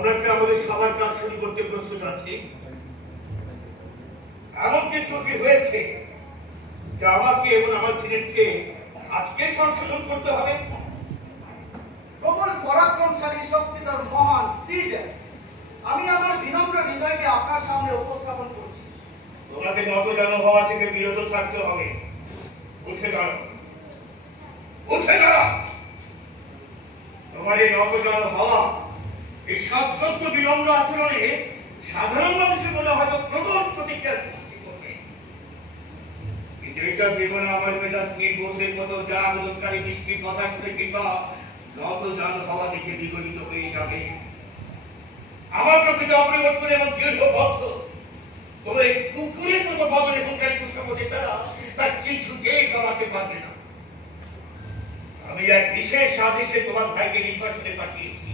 আমরা কি আমাদের সবার কাজ শুরু করতে প্রস্তুত আছি? এমন কিছু কি হয়েছে যে আমাকে এবং আমার সিনেটকে আজকে সংশোধন করতে হবে? প্রবল পরাক্রমশালী শক্তিধর মহান সিজার আমি আমার বিনম্র হৃদয়কে আপনার সামনে উপস্থাপন করছি। তোমাকে নতজানো হওয়া থেকে বিরত থাকতে হবে। উঠে দাঁড়াও। উঠে দাঁড়াও। তোমার এই নতজানো হওয়া বিনম্র আচরণে সাধারণ মানুষের মনে হয়তো প্রবল প্রতিক্রিয়া সৃষ্টি করবে। আমার মেজাজ নির্বোধের মতো, যা মিষ্টির কথা শুনে কিংবা নতজানো হওয়া দেখে বিগলিত হয়ে যাবে। আমার প্রকৃতি অপরিবর্তন এবং এই কুকুরের মতো বদল এবং গাড়ি কুসঙ্গতে তারা কমাতে পারবে না। আমি এক বিশেষ আদেশে তোমার ভাইকে নির্বাচনে পাঠিয়েছি।